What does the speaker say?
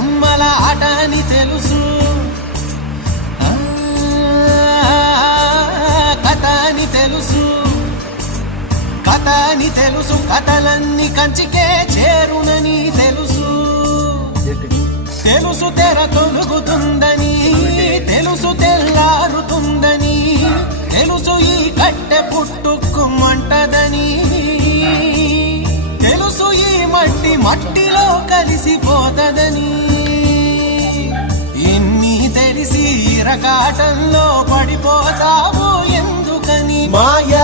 బొమ్మల ఆట అని తెలుసు, కథ అని తెలుసు, కథ అని తెలుసు, కథలన్నీ కంచికే చేరునని తెలుసు. తెలుసు తెర తొలుగుతుందని, తెలుసు తెల్లారుతుందని, తెలుసు ఈ కట్టె పుట్టుకుమంటదని, తెలుసు ఈ మట్టి మట్టిలో కలిసిపోతదని. ఎన్ని తెలిసి ఇరకాటంలో పడిపోతావు ఎందుకని? మాయ